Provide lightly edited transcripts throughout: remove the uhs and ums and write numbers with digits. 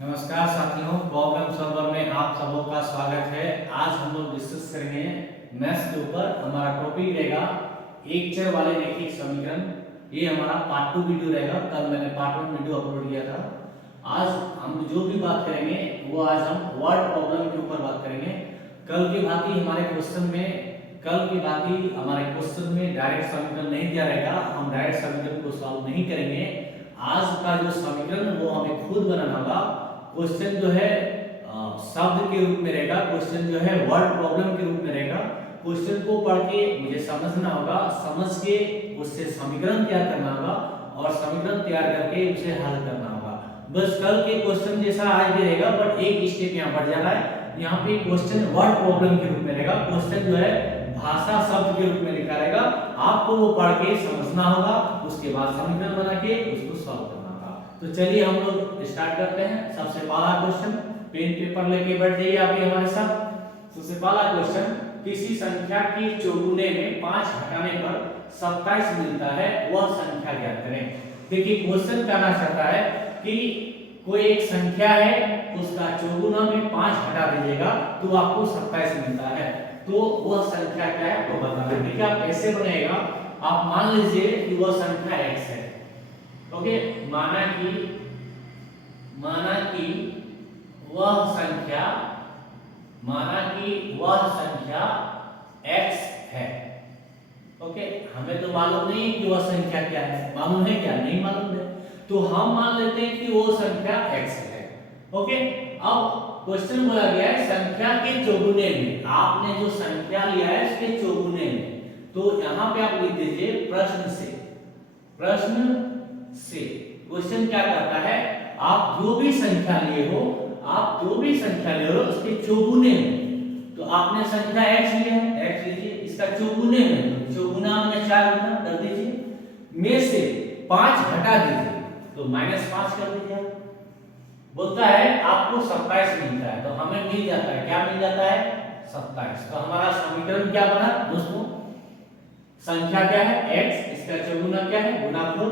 नमस्कार साथियों, problem solver में आप सबों का स्वागत है। आज हम लोग डिस्कस करेंगे मैथ्स के ऊपर। हमारा टॉपिक रहेगा एक चर वाले रैखिक समीकरण। ये हमारा पार्ट 2 वीडियो रहेगा। कल मैंने पार्ट 1 वीडियो अपलोड किया था। आज हम जो भी बात करेंगे वो आज हम वर्ड प्रॉब्लम के ऊपर बात करेंगे। कल की भांति हमारे क्वेश्चन में डायरेक्ट समीकरण नहीं दिया रहेगा। हम डायरेक्ट समीकरण को सॉल्व नहीं करेंगे। आज का जो समीकरण वो हमें खुद बनाना होगा। क्वेश्चन जो है शब्द के रूप में रहेगा, क्वेश्चन जो है वर्ड प्रॉब्लम के रूप में रहेगा। क्वेश्चन को पढ़ के मुझे समझना होगा, समझ के उससे समीकरण तैयार करना होगा और समीकरण तैयार करके उसे हल करना होगा। बस कल के क्वेश्चन जैसा आज भी रहेगा, बट एक स्टेप यहाँ बढ़ जा रहा है। यहाँ पे क्वेश्चन वर्ड प्रॉब्लम के रूप में रहेगा। क्वेश्चन जो है भाषा शब्द के रूप में लिखा रहेगा। आपको वो पढ़ के समझना होगा, उसके बाद समीकरण बना के उसको सॉल्व करना होगा। तो चलिए हम लोग स्टार्ट करते हैं। सबसे पहला क्वेश्चन, पेन पेपर लेके बैठ जाइए आप भी हमारे साथ। सबसे पहला क्वेश्चन, किसी संख्या के चौगुने में 5 घटाने पर 27 मिलता है, वह संख्या ज्ञात करें। देखिए क्वेश्चन कहना चाहता है कि कोई एक संख्या है, उसका चौगुना में 5 घटा दीजिएगा तो आपको 27 मिलता है। तो वह संख्या क्या है तो बताना है। देखिए आप कैसे बनेगा, आप मान लीजिए कि वह संख्या x है। ओके, माना कि वह संख्या x है। ओके, हमें तो मालूम नहीं है कि वह संख्या क्या है। मालूम है क्या? नहीं मालूम है। तो हम मान लेते हैं कि वो संख्या x है। ओके, अब क्वेश्चन बोला गया है संख्या के चौगुने में। आपने जो संख्या लिया है उसके चौगुने में, तो यहाँ पे आप लिख दीजिए प्रश्न से। क्वेश्चन क्या करता है, आप जो भी संख्या लिए हो उसके चौगुने में। तो आपने संख्या x लिया है, x लीजिए, इसका चौगुने में, तो चौगुना में 4 गुना कर दीजिए, में से 5 घटा दीजिए तो -5 कर दीजिए। बोलता है आपको 27 मिलता है, तो हमें मिल जाता है, क्या मिल जाता है? 27। तो हमारा समीकरण क्या बना दोस्तों? संख्या क्या है? x, इसका चौगुना क्या है? गुणा 4।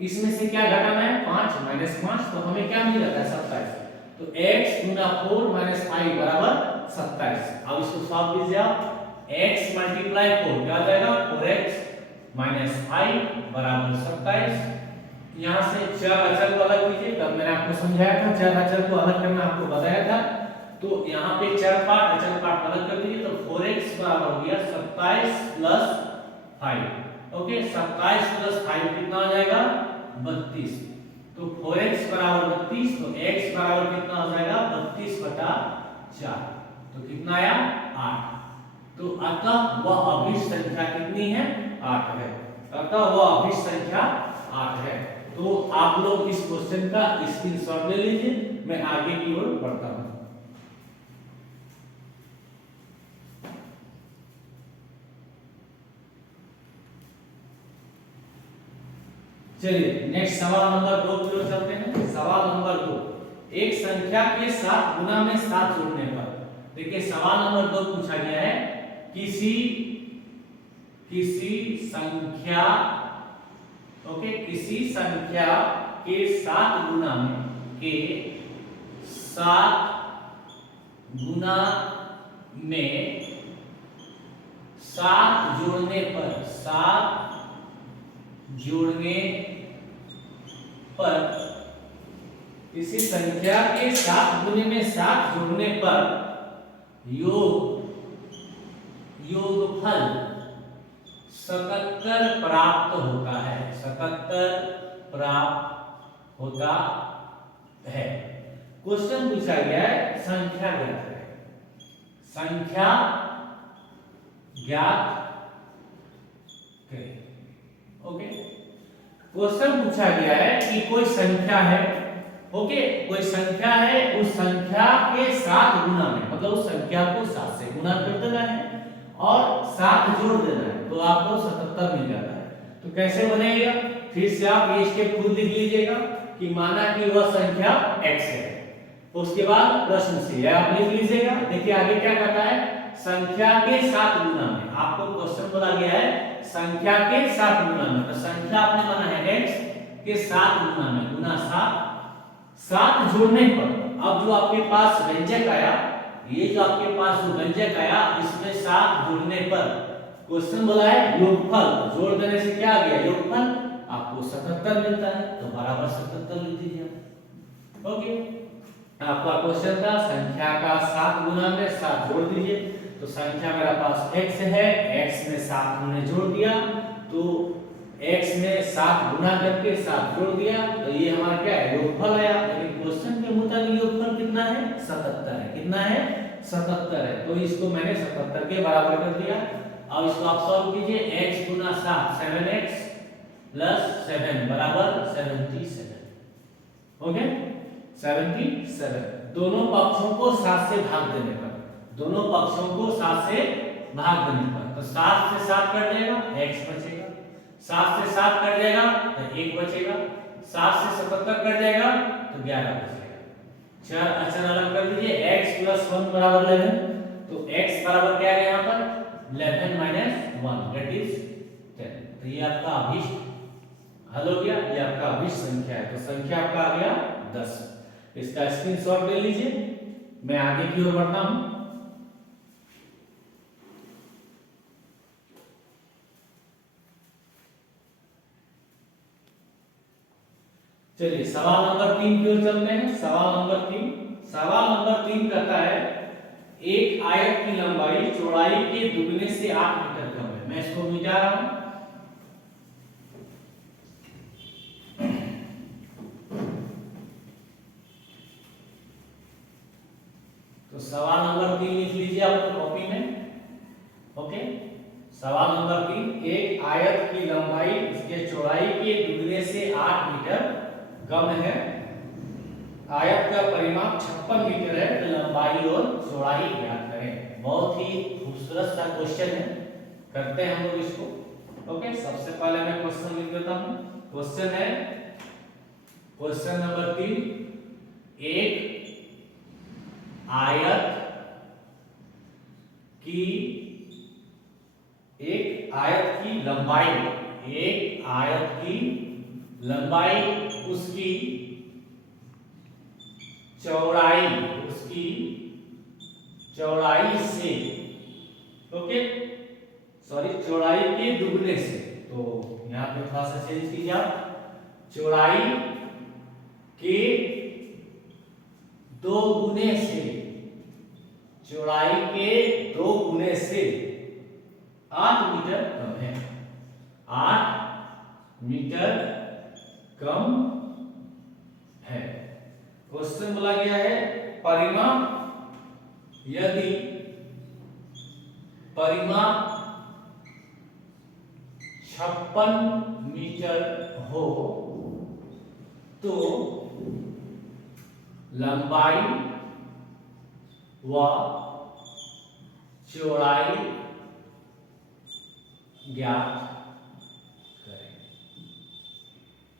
इसमें से क्या घटाना है? 5 -5, तो हमें क्या मिल जाता है? 27। तो x गुना 4 - 5 बराबर 27। अब इसको सॉल्व कीजिए आप। x मल्टीप्लाई 4 क्या आ जाएगा? 4x - 5 बराबर 27। यहाँ से चर अचर को अलग कीजिए। तब मैंने आपको समझाया था चर अचर को अलग करना, आपको बताया था। तो यहाँ पे चर पार्ट अचर पार्ट अलग कर दीजिए। तो 4x बराबर हो गया 27 + 5। ओके, 27 + 5 कितना हो जाएगा? 32। तो 4x बराबर 32, तो x बराबर कितना हो जाएगा? 32/4। तो कितना आया? 8। तो अतः वह अभिष्ट संख्या कितनी है? 8 है। अतः वह अभिष्ट संख्या 8 है। तो आप लोग इस क्वेश्चन का स्क्रीनशॉट ले लीजिए, मैं आगे की ओर बढ़ता हूं। चलिए नेक्स्ट सवाल नंबर 2 की ओर चलते हैं। सवाल नंबर 2, एक संख्या के साथ गुना में 7 जोड़ने पर। देखिए सवाल नंबर 2 पूछा गया है, किसी संख्या किसी संख्या के 7 गुना में 7 जोड़ने पर किसी संख्या के 7 गुने में 7 जोड़ने पर योगफल 77 प्राप्त होता है। 77 प्राप्त होता है। क्वेश्चन पूछा गया है संख्या ज्ञात करें। संख्या ज्ञात करें। ओके, क्वेश्चन पूछा गया है कि कोई संख्या है, कोई संख्या है, उस संख्या के 7 गुना में, मतलब उस संख्या को 7 से गुना कर देना है और 7 जोड़ देना है, तो आपको 77 मिल जाता है। तो कैसे बनेगा? फिर से आप ये स्टेप खुद लिख लीजिएगा कि माना कि वह संख्या x है। उसके बाद प्रश्न से आप लिख लीजिएगा। देखिए आगे क्या कहता है, संख्या के 7 गुना में। आपको क्वेश्चन बोला गया है संख्या के 7 गुना में, तो संख्या आपने माना है x के 7 गुना में, गुना 7 जोड़ने पर अब जो आपके पास व्यंजक आया, ये जो आपके पास जो व्यंजक आया, इसमें 7 जुड़ने पर क्वेश्चन बोला है योगफल, जोड़ देने से क्या आ गया योगफल, आपको 77 मिलता है, तो बराबर 77 लिख दीजिए। ओके, आपका क्वेश्चन था संख्या का 7 गुना में 7 जोड़ दीजिए, तो संख्या मेरा पास x है, x में 7 हमने जोड़ दिया, तो x में 7 गुना करके 7 जोड़ दिया, तो ये हमारा क्या है योगफल आया। लेकिन क्वेश्चन के मुताबिक योगफल कितना है 77 है, कितना है 77 है, तो इसको मैंने 77 के बराबर कर दिया। अब इसको आप सॉल्व कीजिए, x गुना 7 7x प्लस 7 बराबर 77। ओके, 77 दोनों पक्षों को 7 से भाग देने पर, दोनों पक्षों को 7 से भाग देने पर, तो 7 से 7 कट जाएगा x बचेगा, 7 से 7 कट जाएगा तो 1 बचेगा, 7 से 77 कट जाएगा तो 11 बचेगा। चार अक्षर अलग कर दीजिए, x प्लस 1 बराबर 11, तो x बराबर क्या है यहाँ पर 11 माइनस 1 दैट इज 10। तो ये आपका अभिष्ट हल हो गया, ये आपका अभिष्ट संख्या है, तो संख्या आपका आ गया 10। इसका स्क्रीनशॉट ले लीजिए, मैं आगे की ओर बढ़ता हूं। चलिए सवाल नंबर 3 की ओर चलते हैं। सवाल नंबर 3 कहता है एक आयत की लंबाई चौड़ाई के दुगने से 8 मीटर कम है। मैं इसको मिटा रहा हूं। तो सवाल नंबर 3 लिख लीजिए अपनी कॉपी में। ओके, सवाल नंबर 3, एक आयत की लंबाई इसके चौड़ाई के दुगने से 8 मीटर कम है, आयत का परिमाप 56 मीटर है, तो लंबाई और चौड़ाई ज्ञात करें। बहुत ही खूबसूरत सा क्वेश्चन है, करते हैं हम लोग इसको। ओके, सबसे पहले मैं क्वेश्चन लिख देता हूं। क्वेश्चन है, क्वेश्चन नंबर 3, एक आयत की लंबाई, एक आयत की लंबाई उसकी चौड़ाई से, ओके सॉरी, चौड़ाई के दुगने से, तो यहां पे थोड़ा सा चेंज कीजिए आप, चौड़ाई के 2 गुने से, चौड़ाई के 2 गुने से 8 मीटर कम है, 8 मीटर कम है। क्वेश्चन बोला गया है परिमाप, यदि परिमाप 56 मीटर हो तो लंबाई व चौड़ाई ज्ञात करें।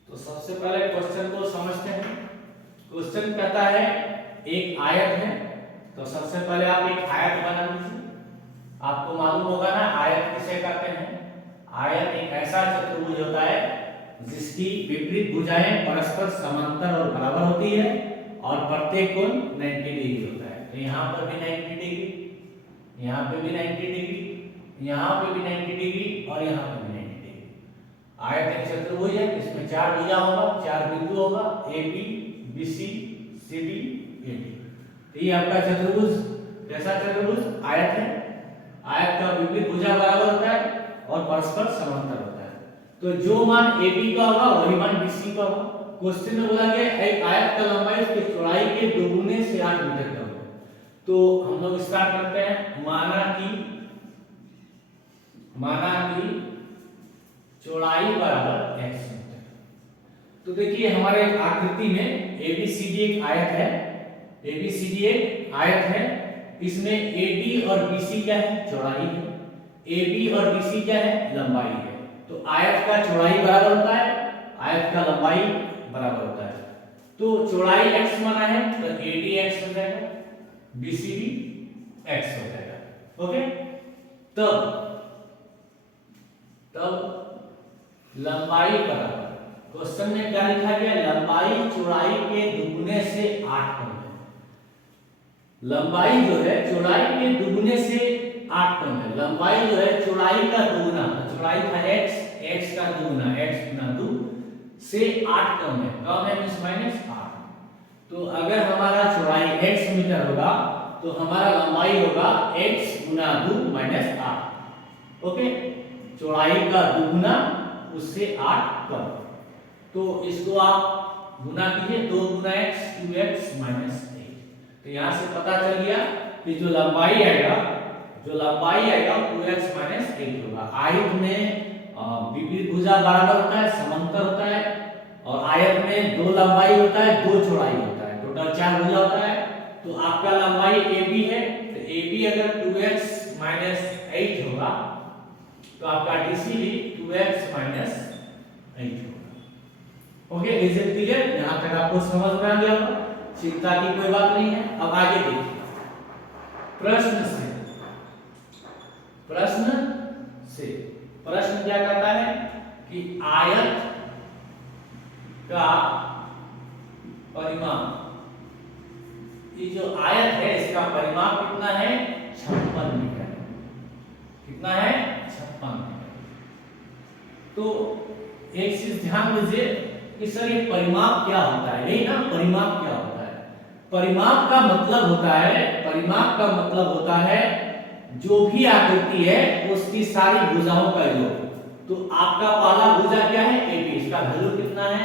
तो सबसे पहले क्वेश्चन को समझते हैं। क्वेश्चन कहता है एक आयत है, तो सबसे पहले आप एक आयत बना लीजिए। आपको मालूम होगा ना आयत किसे कहते हैं। आयत एक ऐसा चतुर्भुज होता है जिसकी विपरीत भुजाएं परस्पर समांतर और बराबर होती है और प्रत्येक कोण 90 डिग्री होता है। तो यहाँ पर भी 90 डिग्री, यहाँ पे भी 90 डिग्री, यहाँ पे भी 90 डिग्री और यहाँ पे भी 90 डिग्री। आयत एक चतुर्भुज है, इसमें 4 भुजा होगा, 4 बिंदु होगा, A B B C C D A D. तो ये आपका चतुर्भुज कैसा चतुर्भुज आयत है। आयत का विपरीत भुजा बराबर होता है और परस्पर समांतर होता है। तो जो मान ए बी का होगा वही मान बी सी का होगा। क्वेश्चन में बोला गया एक आयत का लंबाई उसकी चौड़ाई के दोगुने से 8 मीटर कम है। तो हम लोग स्टार्ट करते हैं। माना कि चौड़ाई बराबर x मीटर। तो देखिए हमारे आकृति में ABCD एक आयत है, ABCD एक आयत है, इसमें AD और BC क्या है चौड़ाई है, AB और BC क्या है लंबाई है। तो आयत का चौड़ाई बराबर होता है, आयत का लंबाई बराबर होता है। तो चौड़ाई x माना है तो AD x हो जाएगा, BC भी x हो जाएगा। ओके, तब लंबाई बराबर, क्वेश्चन में क्या लिखा गया लंबाई चौड़ाई के दुगने से 8 कम है। लंबाई जो है चौड़ाई के दुगुने से 8 कम है। लंबाई जो है चौड़ाई का दुगुना, चौड़ाई था x, x का दुगुना, x गुना 2 से 8 कम है। कम है मींस माइनस 8। तो अगर हमारा चौड़ाई x मीटर होगा तो हमारा लंबाई होगा x गुना 2 माइनस 8। ओके, चौड़ाई का दुगुना उससे 8 कम। तो इसको आप गुना कीजिए, 2 गुना x 2x माइनस 8। तो यहाँ से पता चल गया कि जो लंबाई आएगा 2x माइनस 8 होगा। आयत में विपरीत भुजा बराबर होता है, समांतर होता है, और आयत में 2 लंबाई होता है 2 चौड़ाई होता है, टोटल 4 भुजा होता है। तो आपका लंबाई AB है, तो AB अगर 2x माइनस 8 होगा तो आपका DC भी 2x माइनस 8 होगा। Okay, is it clear? यहां तक आपको समझ में आ गया होगा, चिंता की कोई बात नहीं है। अब आगे देखिए प्रश्न क्या कहता है कि आयत का परिमाप, ये जो आयत है इसका परिमाप कितना है? 56 मीटर। कितना है? 56 मीटर। तो एक चीज ध्यान दीजिए कि सर ये परिमाप क्या होता है? यही ना, परिमाप क्या होता है? परिमाप का मतलब होता है जो भी आकृति है उसकी सारी भुजाओं का योग। तो आपका पहला भुजा क्या है? AB, इसका वैल्यू कितना है?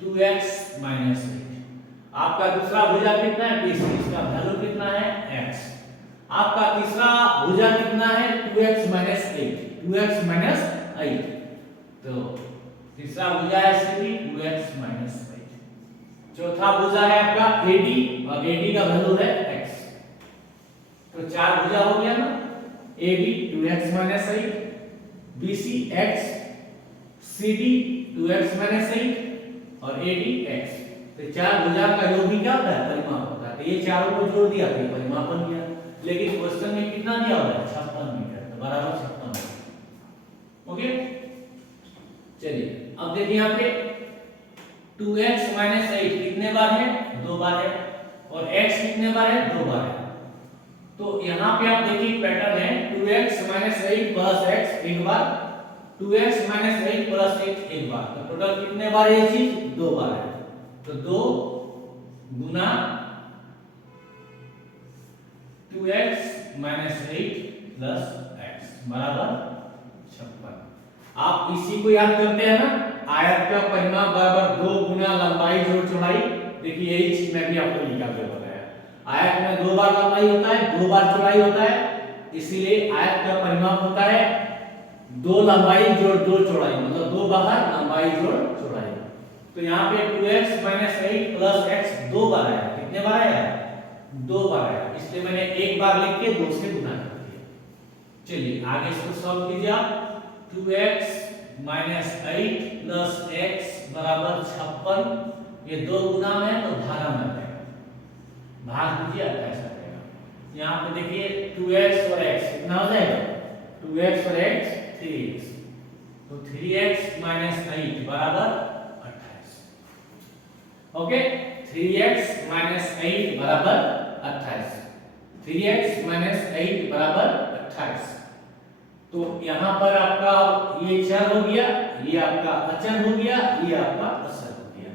2x minus 8। आपका दूसरा भुजा कितना है? BC, इसका वैल्यू कितना है? x। आपका तीसरा भुजा कितना है? 2x minus 8, 2x minus 8। तो तीसरा भुजा है CB, 2x माइनस 8। चौथा भुजा है आपका AD, और AD का वैल्यू है x। तो 4 भुजा हो गया ना, AB 2x minus 8, BC x, CD 2x minus 8 और AD x। तो 4 भुजा का योग भी क्या होता है? परिमाप होता है। तो ये चारों को जोड़ दिया तो ये परिमाप बन गया। लेकिन क्वेश्चन में कितना दिया हुआ है? 56 मीटर, तो बराबर 56 मीटर। ओके, चलिए अब देखिए यहाँ पे 2x माइनस 8 कितने बार है? 2 बार है, और x कितने बार है? 2 बार है। तो यहाँ पे आप देखिए पैटर्न है 2x माइनस 8 प्लस x एक बार, 2x माइनस 8 प्लस x एक बार। तो टोटल कितने बार ये चीज? 2 बार है। तो 2 गुना 2x माइनस 8 प्लस x बराबर 56। आप इसी को याद करते हैं ना, आयत का परिमाप बराबर 2 गुना लंबाई जोड़ चौड़ाई। देखिए यही चीज मैं भी आपको लिखा के बताया। आयत में 2 बार लंबाई होता है, 2 बार चौड़ाई होता है, इसीलिए आयत का परिमाप होता है 2 लंबाई जोड़ 2 चौड़ाई, मतलब 2 बार लंबाई जोड़ चौड़ाई। तो यहाँ पे 2x माइनस 8 प्लस x 2 बार आया। कितने बार आया? 2 बार आया, इसलिए मैंने एक बार लिख के 2 से गुना कर दिया। चलिए आगे इसको सॉल्व कीजिए आप। 2x माइनस 8 प्लस x बराबर 56। ये 2 गुना में है तो भागा में है, भाग दीजिए 28 आ जाएगा। यहाँ पे देखिए 2x और x कितना हो जाएगा? 2x और x 3x, तो 3x माइनस 8 बराबर 28। ओके, 3x माइनस 8 बराबर 28, 3x माइनस 8 बराबर 28। तो यहाँ पर आपका ये चर हो गया, ये आपका अचर हो गया, ये आपका अचर हो गया।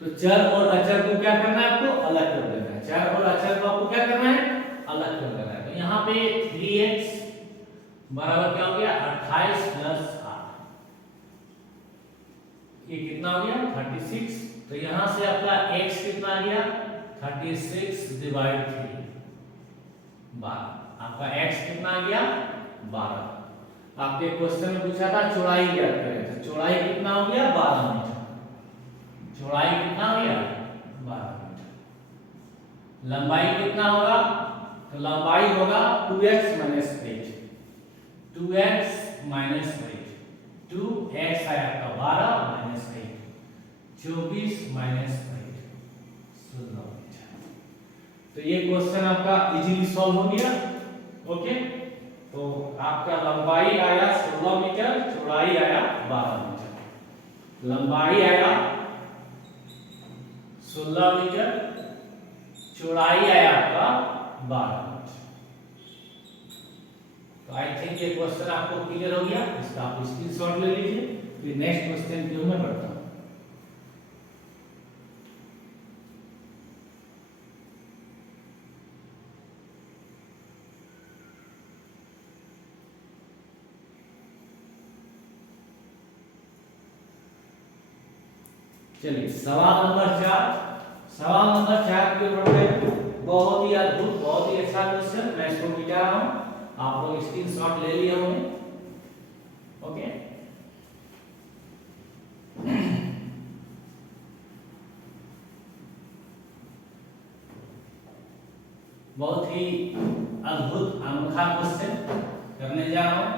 तो चर और अचर को क्या करना है? आपको अलग कर देना है। चर और अचर को आपको क्या करना है? अलग कर देना है। तो यहाँ पे 3x बराबर क्या हो गया? 28 प्लस 8, ये कितना हो गया? 36। तो यहाँ से आपका x कितना आ गया? 36 डिवाइड 3, 12। आपका x कितना आ गया? 12। आपके क्वेश्चन में पूछा था चौड़ाई ज्ञात करें, तो चौड़ाई कितना हो गया? 12 मीटर। चौड़ाई कितना हो गया? 12 मीटर। लंबाई कितना होगा? तो लंबाई होगा 2x minus 8, 2x minus 8, 2x आया आपका 12 माइनस 8, 24 माइनस 8, 16 मीटर। तो ये क्वेश्चन आपका इजीली सॉल्व हो गया। ओके, तो आपका लंबाई आया 16 मीटर, चौड़ाई आया 12 मीटर। लंबाई आया 16 मीटर, चौड़ाई आया आपका 12। तो आई थिंक ये क्वेश्चन आपको क्लियर हो गया, इसका आप स्क्रीनशॉट ले लीजिए। फिर नेक्स्ट क्वेश्चन की ओर मैं बढ़ता हूं। चलिए सवाल नंबर 4। सवाल नंबर 4 के ऊपर बहुत ही अद्भुत, बहुत ही अच्छा क्वेश्चन, मैं इसको मिटा रहा हूं, आप लोग स्क्रीनशॉट ले लिए होंगे। ओके, बहुत ही अद्भुत अनोखा क्वेश्चन करने जा रहा हूं।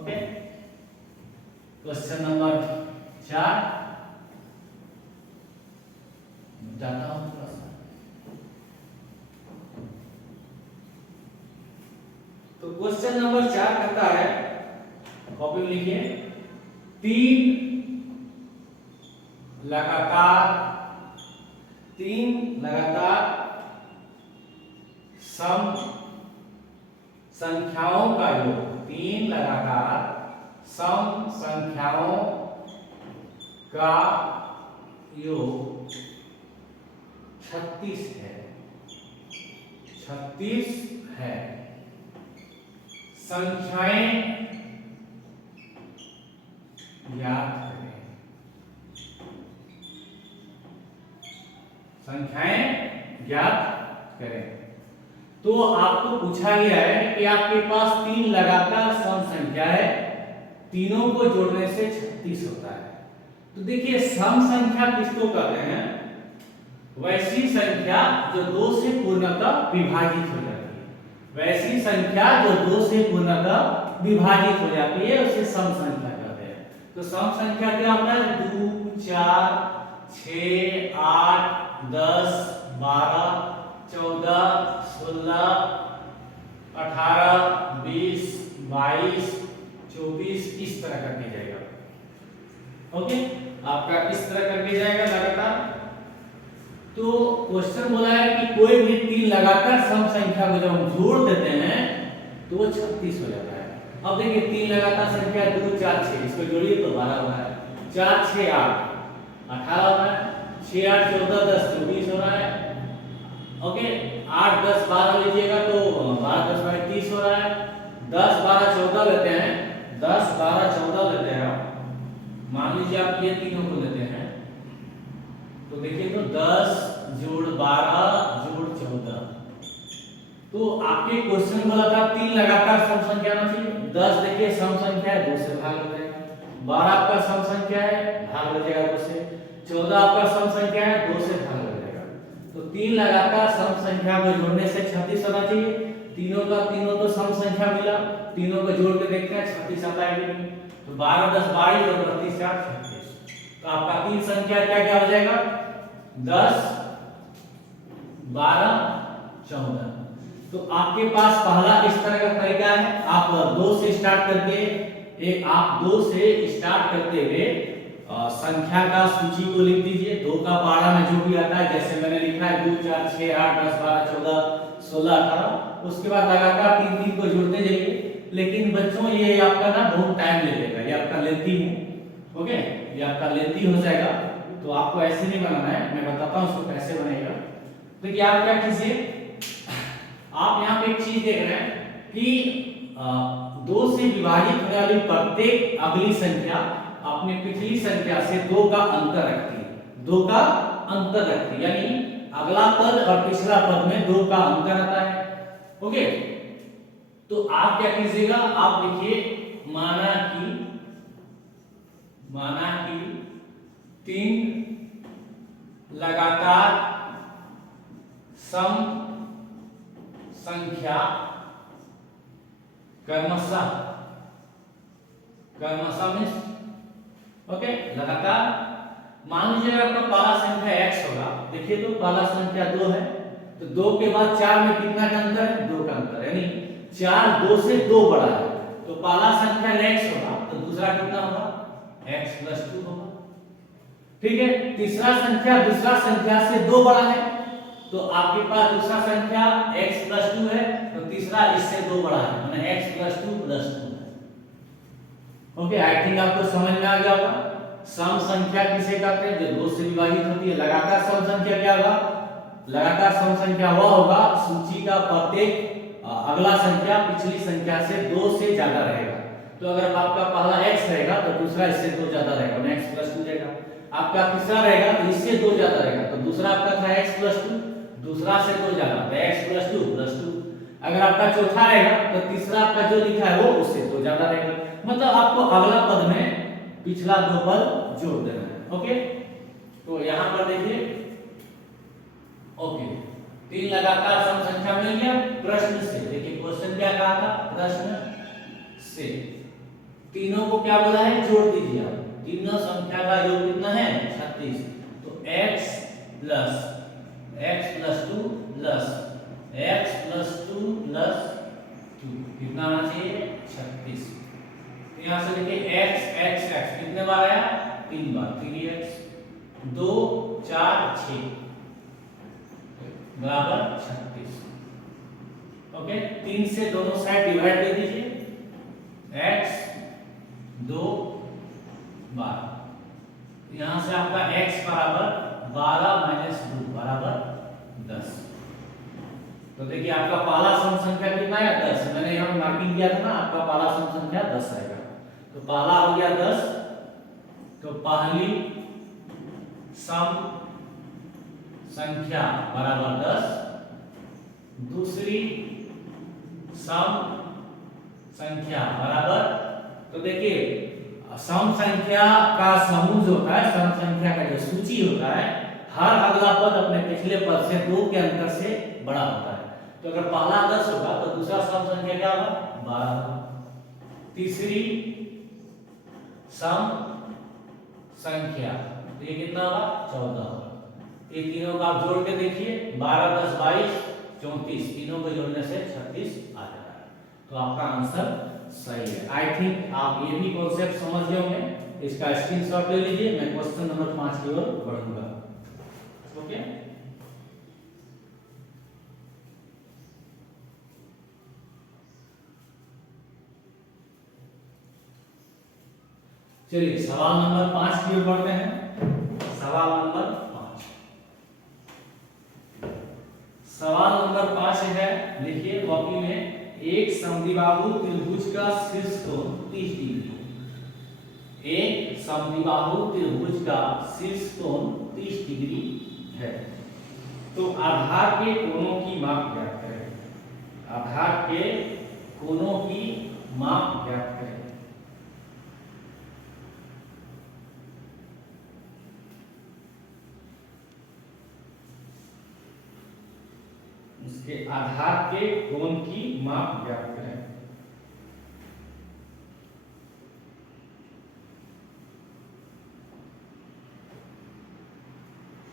ओके, क्वेश्चन नंबर 4 जाता हूं थोड़ा सा। तो क्वेश्चन नंबर 4 कहता है, कॉपी में लिखिए, 3 लगातार सम संख्याओं का योग, 3 लगातार सम संख्याओं का योग 36 है। 36 है। संख्याएं याद करें। संख्याएं ज्ञात करें। तो आपको पूछा गया है कि आपके पास 3 लगातार सम संख्या है, तीनों को जोड़ने से 36 होता है। तो देखिए सम संख्या किसको कहते हैं? वैसी संख्या जो 2 से पूर्णतः विभाजित हो जाती है। वैसी संख्या जो 2 से पूर्णतः विभाजित हो जाती है उसे सम संख्या कहते हैं। तो सम संख्या क्या होता है? 2, 4, 6, 8, 10, 12, 14, 16, 18, 20, 22, 24 इस तरह करके जाएगा। ओके, आपका इस तरह करके जाएगा लगातार। तो क्वेश्चन बोला है कि कोई भी 3 लगातार सम संख्या को जब हम जोड़ देते हैं तो वो 36 हो जाता है। अब देखिए 3 लगातार संख्या 2, 4, 6, इसको जोड़िए तो 12 हो रहा है। 4, 6, 8, 18 हो रहा है। 6, 8, 14, 10, 24 हो रहा है। ओके, 8, 10, 12 लीजिएगा तो 12, 10, 12, 30 हो रहा है। 10, 12, 14 लेते हैं। 10, 12, 14 लेते हैं। मान लीजिए आप ये तीनों को लेते हैं तो देखिए तो 10 जोड़ 12 जोड़ 14। तो आपके क्वेश्चन बोला था 3 लगातार सम संख्या होना चाहिए। 10 देखिए सम संख्या है, 2 से भाग हो जाएगा। 12 आपका सम संख्या है, भाग हो जाएगा 2 से। 14 आपका सम संख्या है, 2 से भाग हो जाएगा। तो 3 लगातार सम संख्या को जोड़ने से 36 होना चाहिए। तीनों का तीनों तो सम संख्या मिला, तीनों को जोड़ के देखते हैं 36 आता है कि नहीं। तो 12, 10, 22 और 32, 36। तो आपका 3 संख्या क्या क्या हो जाएगा? 10, 12, 14। तो आपके पास पहला इस तरह का तरीका है, आप 2 से स्टार्ट करके आप 2 से स्टार्ट करते हुए संख्या का सूची को लिख दीजिए। 2 का पारा में जो भी आता है, जैसे मैंने लिखा है 2, 4, 6, 8, 10, 12, 14, 16, 18। उसके बाद लगातार 3 को जोड़ते जाइए। लेकिन बच्चों ये आपका ना बहुत टाइम ले लेगा, ये आपका लेंथी है। ओके, ये आपका लेंथी हो जाएगा। तो आपको ऐसे नहीं बनाना है, मैं बताता हूँ उसको कैसे बनेगा। तो क्या आप क्या कीजिए, आप यहाँ पे एक चीज देख रहे हैं कि 2 से विभाजित होने वाली प्रत्येक अगली संख्या अपनी पिछली संख्या से 2 का अंतर रखती है। 2 का अंतर रखती है, यानी अगला पद और पिछला पद में 2 का अंतर आता है। ओके, तो आप क्या कीजिएगा, आप लिखिए माना कि 3 लगातार सम संख्या क्रमशः मीन्स ओके लगातार। मान लीजिए आपका पहला संख्या x होगा। देखिए तो पहला संख्या 2 है, तो 2 के बाद 4 में कितना का अंतर है? 2 का अंतर, यानी 4 2 से 2 बड़ा है। तो पहला संख्या x होगा, तो दूसरा कितना होगा? x + 2 होगा। ठीक है, तीसरा संख्या दूसरा संख्या से 2 बड़ा है, तो आपके पास दूसरा संख्या x + 2 है, तो तीसरा इससे 2 बड़ा है, माने x + 2 + 2 है। ओके, आई थिंक आपको समझ में आ गया होगा। सम संख्या किसे कहते हैं? जो 2 से विभाजित होती है। लगातार सम संख्या क्या होगा? लगातार सम संख्या वह होगा सूची का प्रत्येक अगला संख्या पिछली संख्या से 2 से ज्यादा रहेगा। तो अगर आपका पहला x रहेगा तो दूसरा इससे 2 ज्यादा रहेगा, माने x + 2 रहेगा। आपका तीसरा रहेगा तो इससे 2 ज्यादा रहेगा, तो दूसरा आपका था x + 2, दूसरा से 2 ज्यादा, तो x + 2 + 2। अगर आपका चौथा रहेगा तो तीसरा आपका जो लिखा है वो उससे 2 ज्यादा रहेगा। मतलब आपको अगला पद में पिछला 2 पद जोड़ देना है। ओके, तो यहां पर देखिए, ओके, 3 लगातार सम संख्या मिल गया प्रश्न से। देखिए क्वेश्चन क्या कहा था? प्रश्न से तीनों को क्या बोला है? जोड़ दीजिए आप। तीनों संख्या का योग कितना है? 36। तो x + 2 कितना आना चाहिए? 36। यहां से देखिए x कितने बार आया? 3 बार, 3x 2 4 6 बराबर 36। ओके, 3 से दोनों साइड डिवाइड कर दीजिए, x 2 बार, यहां से आपका x बराबर 12 - 2 बराबर 10। तो देखिए आपका पहला सम संख्या कितना है? 10। मैंने यहां मार्किंग किया था ना, आपका पहला सम संख्या 10 आएगा। तो पहला हो गया 10, तो पहली सम संख्या बराबर 10, दूसरी सम संख्या बराबर, तो देखिए सम संख्या का समूह जो होता है, सम संख्या का जो सूची होता है, हर अगला पद अपने पिछले पद से 2 के अंतर से बड़ा होता है। तो अगर पहला 10 होगा तो दूसरा सम संख्या क्या होगा? 12 होगा। तीसरी सम संख्या तो ये कितना होगा? 14 होगा। ये तीनों का आप जोड़ के देखिए, 12 10 22 34, तीनों को जोड़ने से 36 आ जाता है। तो आपका आंसर सही है। आई थिंक आप ये भी कॉन्सेप्ट समझ गए होंगे। इसका स्क्रीनशॉट ले लीजिए, मैं क्वेश्चन नंबर 5 की ओर बढ़ूंगा। ओके, चलिए सवाल नंबर 5 की ओर बढ़ते हैं। सवाल नंबर 5, सवाल नंबर 5 है, लिखिए कॉपी में, एक समद्विबाहु त्रिभुज का शीर्ष कोण 30 डिग्री। एक समद्विबाहु त्रिभुज का शीर्ष कोण 30 डिग्री है। तो आधार के कोणों की माप ज्ञात करें। आधार के कोणों की माप ज्ञात करें। इसके आधार के कोण की माप ज्ञात करें।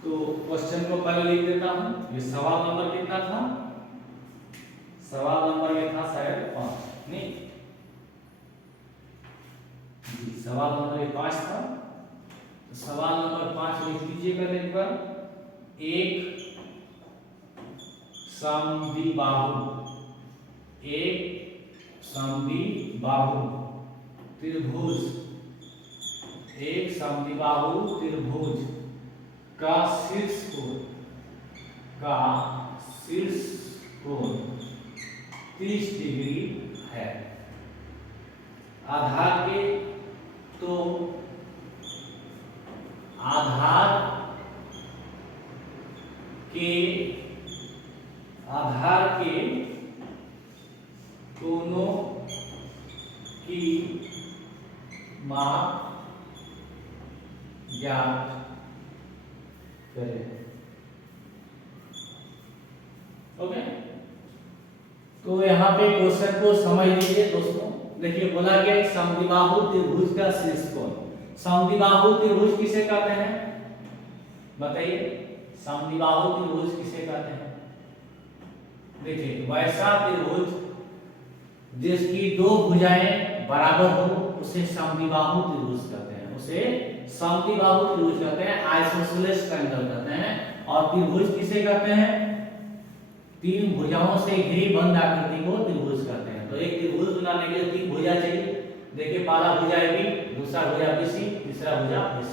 तो क्वेश्चन को पहले लिख देता हूं। ये सवाल नंबर कितना था? सवाल नंबर ये था शायद 5, नहीं जी, सवाल नंबर ये 5 था। तो सवाल नंबर 5 लिख दीजिएगा। एक बार, एक समद्विबाहु, एक समद्विबाहु त्रिभुज, एक समद्विबाहु त्रिभुज का शीर्ष कोण 30 डिग्री है। आधार के, तो आधार के कोणों की माप ज्ञात करें। ओके, तो यहाँ पे क्वेश्चन को समझ लीजिए दोस्तों। देखिए बोला गया समद्विबाहु त्रिभुज का शीर्ष कोण। समद्विबाहु त्रिभुज किसे कहते हैं? बताइए, समद्विबाहु त्रिभुज किसे कहते हैं? देखिए वैसा त्रिभुज जिसकी 2 भुजाएं बराबर हो उसे समद्विबाहु त्रिभुज कहते हैं। उसे समद्विबाहु त्रिभुज कहते हैं, आइसोसेलेस ट्रायंगल कहते हैं। और त्रिभुज किसे कहते हैं? तीन भुजाओं से घिरी बंद आकृति को त्रिभुज कहते हैं। तो एक त्रिभुज बनाने के लिए तीन भुजा चाहिए। देखिए पहला भुजा AB, दूसरा भुजा BC, तीसरा भुजा BC।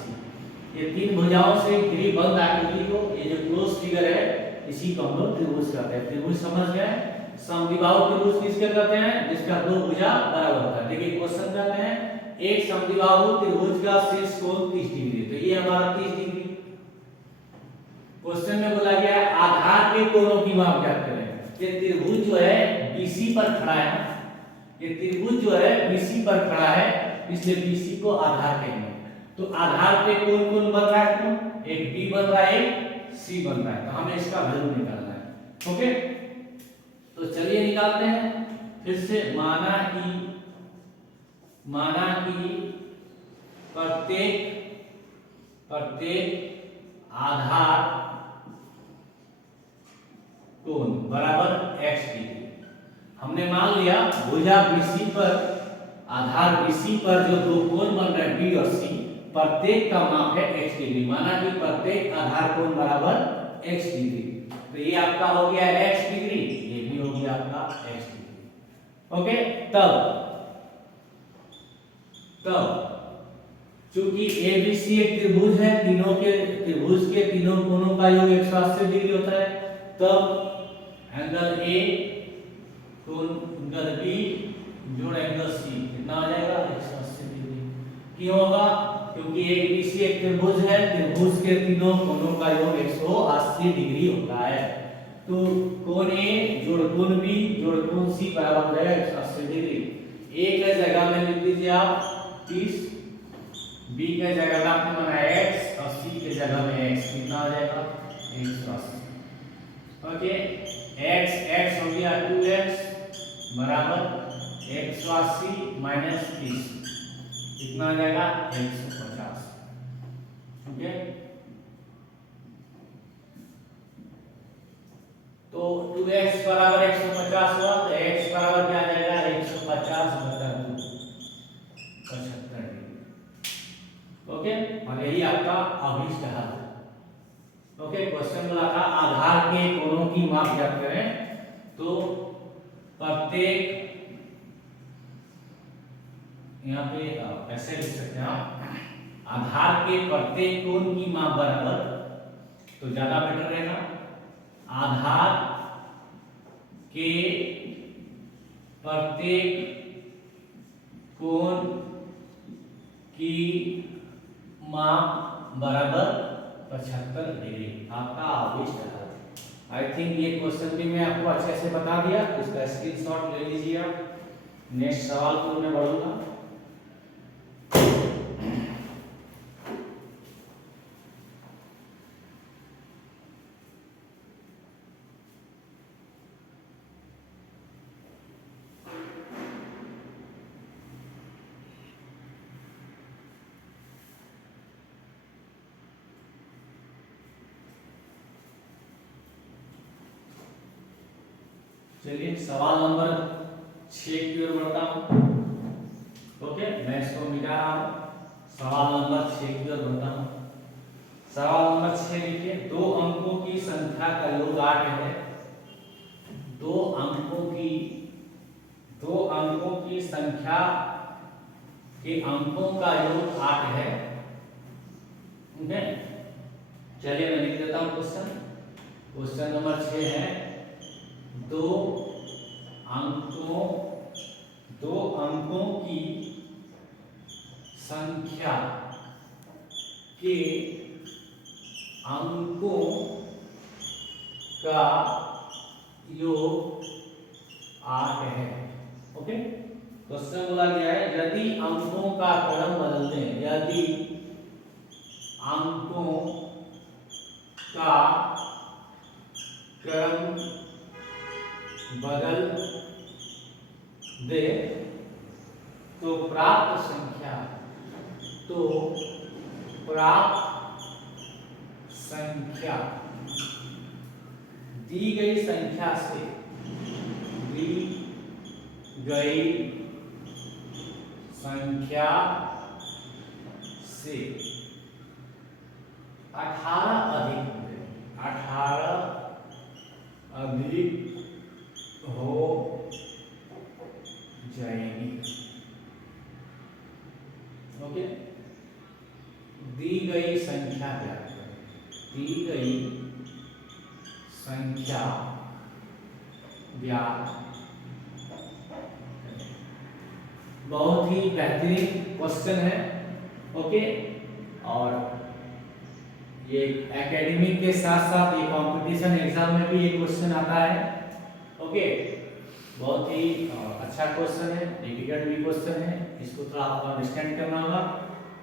ये तीन भुजाओं से घिरी बंद आकृति को, ये जो क्लोज फिगर है, इसी को हम लोग त्रिभुज कहते हैं। त्रिभुज समझ गए? समद्विबाहु त्रिभुज किसके कहते हैं? जिसका दो भुजा बराबर होता है। देखिए क्वेश्चन कहते हैं एक समद्विबाहु त्रिभुज का शीर्ष कोण 30 डिग्री। तो ये हमारा 30 डिग्री। क्वेश्चन में बोला गया है आधार के कोणों की माप ज्ञात करें। ये त्रिभुज जो है BC पर खड़ा है ना, ये त्रिभुज जो है BC पर खड़ा है, इसलिए BC को आधार कहेंगे। तो आधार पे कौन कौन बन रहा है? कोण एक B बन रहा है, एक C बन रहा है। तो हमें इसका वैल्यू निकालना है। ओके, तो चलिए निकालते हैं। फिर से माना कि प्रत्येक आधार कोण बराबर x डिग्री। हमने मान लिया भुजा BC पर, आधार BC पर जो दो कोण बन रहे हैं B और C, प्रत्येक का माप है x डिग्री। माना कि प्रत्येक आधार कोण बराबर x डिग्री। तो ये आपका हो गया x डिग्री, ये भी हो गया आपका x डिग्री। ओके, तब चूंकि ABC एक त्रिभुज है, तीनों के त्रिभुज के तीनों कोणों का योग 180 डिग्री होता है, तब एंगल A कोण एंगल B जोड़ एंगल C कितना आ जाएगा? 180 डिग्री। क्यों होगा? क्योंकि एक BC एक त्रिभुज है, त्रिभुज के तीनों कोणों का योग 180 डिग्री होता है। तो कोण A जोड़ कोण B जोड़ कोण C बराबर हो जाएगा 180 डिग्री। A के जगह में लिख दीजिए आप 30, B के जगह में आपने बनाया x और C के जगह में x, कितना आ जाएगा? 180। ओके, x हो गया 2x बराबर 180 माइनस 30, कितना आ जाएगा? 150। ओके, तो 2x बराबर 150 हुआ, तो x बराबर क्या आ जाएगा? 150 बटा 2, 75 डिग्री। ओके, और यही आपका अभीष्ट हल है। ओके, क्वेश्चन बोला था आधार के कोणों की माप ज्ञात करें। तो प्रत्येक, यहाँ पे ऐसे लिख सकते हैं आप, आधार के प्रत्येक कोण की माप बराबर, तो ज्यादा बेटर रहेगा, आधार के प्रत्येक कोण की माप बराबर 75 डिग्री। आपका अभीष्ट हल। आई थिंक ये क्वेश्चन भी मैं आपको अच्छे से बता दिया, इसका स्क्रीनशॉट ले लीजिए आप। नेक्स्ट सवाल को मैं बढ़ूंगा। चलिए सवाल नंबर 6 की ओर बढ़ता हूं। ओके, मैं इसको मिटा रहा हूं। सवाल नंबर 6 की ओर बढ़ता हूं। सवाल नंबर 6 लिखिए, दो अंकों की संख्या का योग 8 है। दो अंकों की संख्या के अंकों का योग 8 है। ओके, चलिए मैं लिख देता हूं क्वेश्चन। क्वेश्चन नंबर 6 है, दो अंकों की संख्या के अंकों का योग 8 है। ओके, क्वेश्चन बोला गया है यदि अंकों का क्रम बदल दें, यदि अंकों का क्रम बदल दे तो प्राप्त संख्या दी गई संख्या से 18 अधिक गई संख्या ज्ञात। बहुत ही बेहतरीन क्वेश्चन है। ओके, और ये एकेडमिक के साथ साथ ये कंपटीशन एग्जाम में भी ये क्वेश्चन आता है। ओके, बहुत ही अच्छा क्वेश्चन है, डिफिकल्ट भी क्वेश्चन है, इसको थोड़ा आपको अंडरस्टैंड करना होगा।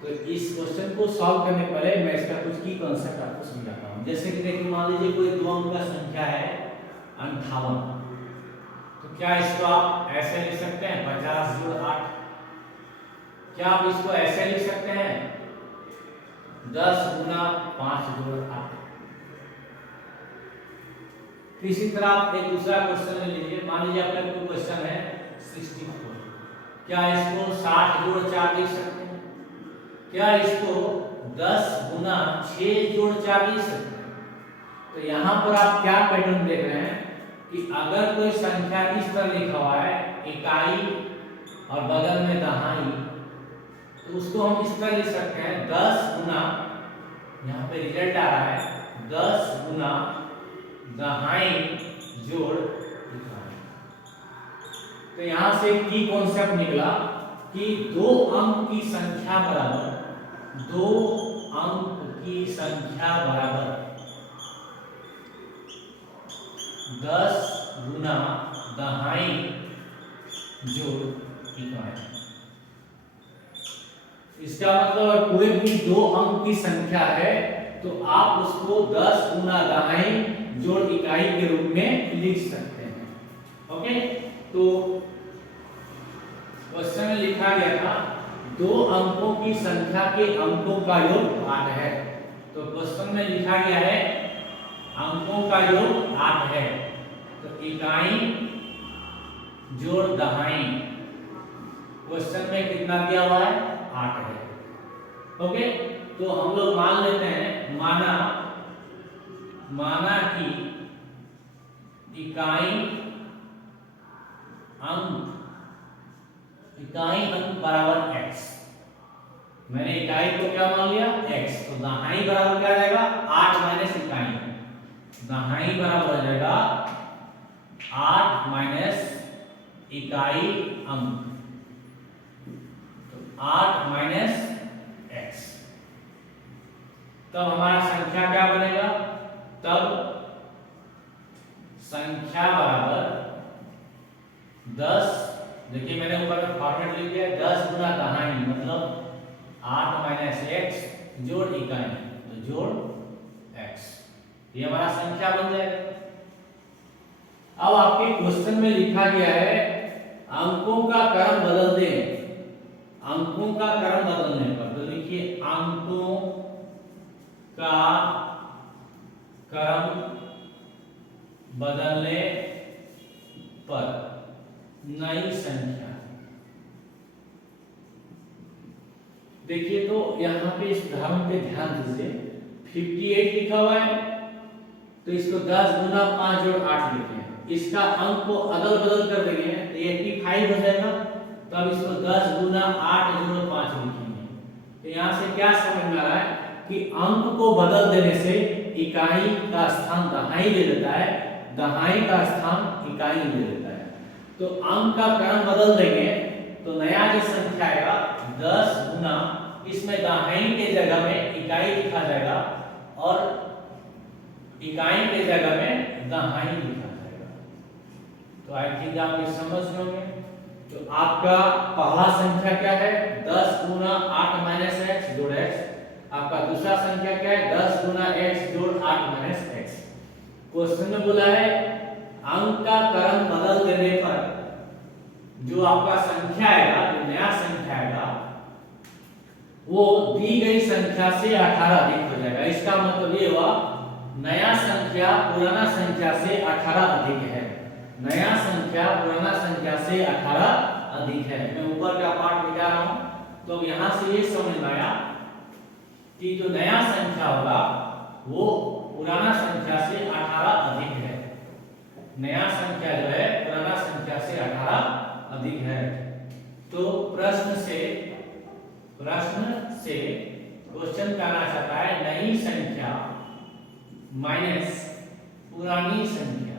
तो इस क्वेश्चन को सॉल्व करने पहले मैं इसका कुछ की कॉन्सेप्ट आपको समझाता हूँ। जैसे कि देखिए, मान लीजिए कोई दो अंक का संख्या है 58, तो क्या इसको आप ऐसे लिख सकते हैं 50 जोड़ 8? क्या आप इसको ऐसे लिख सकते हैं 10 गुना 5 जोड़ 8? इसी तरह आप एक दूसरा क्वेश्चन ले लीजिए। मान लीजिए आपका कोई क्वेश्चन है 64, क्या इसको 60 जोड़ 4 लिख सकते हैं? क्या इसको 10 गुना 6 जोड़ 4 लिख सकते हैं? तो यहाँ पर आप क्या पैटर्न देख रहे हैं कि अगर कोई संख्या इस तरह लिखा हुआ है इकाई और बगल में दहाई, तो उसको हम इस तरह लिख सकते हैं 10 गुना, यहाँ पे रिजल्ट आ रहा है 10 गुना दहाई जोड़ इकाई। तो यहाँ से की कॉन्सेप्ट निकला कि दो अंक की संख्या बराबर 10 गुना दहाई जोड़ इकाई। इसका मतलब कोई भी दो अंक की संख्या है तो आप उसको 10 गुना दहाई जोड़ इकाई के रूप में लिख सकते हैं। ओके, तो क्वेश्चन में लिखा गया था दो अंकों की संख्या के अंकों का योग 8 है। तो क्वेश्चन में लिखा गया है अंकों का योग 8 है, तो इकाई जोड़ दहाई क्वेश्चन में कितना दिया हुआ है 8 है। ओके, तो हम लोग मान लेते हैं, माना कि इकाई अंक बराबर x। मैंने इकाई को क्या मान लिया x, तो दहाई बराबर क्या आ जाएगा 8 माइनस इकाई। दहाई बराबर हो जाएगा 8 माइनस इकाई अंक, तो 8 माइनस x। तब हमारा संख्या क्या बनेगा, तब संख्या बराबर 10, देखिए मैंने ऊपर में फॉर्मेट लिख दिया 10 गुना दहाई मतलब 8 माइनस x जोड़ इकाई, तो जोड़ x, ये हमारा संख्या बन जाएगा। अब आपके क्वेश्चन में लिखा गया है अंकों का क्रम बदल दें। अंकों का क्रम बदलने पर, तो लिखिए अंकों का क्रम बदलने पर नई संख्या। देखिए, तो यहाँ पे इस उदाहरण पे ध्यान दीजिए 58 लिखा हुआ है, तो इसको 10 गुना 5 जोड़ 8 लिखे हैं। इसका अंक को अदल बदल कर देंगे तो 85 हो जाएगा, तब इसको 10 गुना 8 जोड़ 5 लिखेंगे। तो यहाँ से क्या समझ में आ रहा है कि अंक को बदल देने से इकाई का स्थान दहाई ले लेता है, दहाई का स्थान इकाई ले लेता है। तो अंक का क्रम बदल देंगे तो नया जो संख्या आएगा 10 गुना, इसमें दहाई के जगह में इकाई लिखा जाएगा और इकाई के जगह में दहाई लिखा जाएगा। तो आई थिंक आप ये समझ गए। तो आपका पहला संख्या क्या है 10 गुना 8 माइनस x जोड़ x। आपका दूसरा संख्या क्या है 10 गुना x जोड़ 8 माइनस x। क्वेश्चन में बोला है अंक का क्रम बदल देने पर जो आपका संख्या आएगा, जो नया संख्या आएगा, वो दी गई संख्या से 18 अधिक हो जाएगा। इसका मतलब ये हुआ नया संख्या पुराना संख्या से 18 अधिक है। नया संख्या पुराना संख्या से 18 अधिक है। मैं ऊपर का पार्ट मिटा रहा हूं, तो यहां से ये समझ में आया कि जो नया संख्या होगा वो पुराना संख्या से 18 अधिक है। नया संख्या जो है पुराना संख्या से 18 अधिक है। तो प्रश्न से क्वेश्चन कहना चाहता है नई संख्या माइनस पुरानी संख्या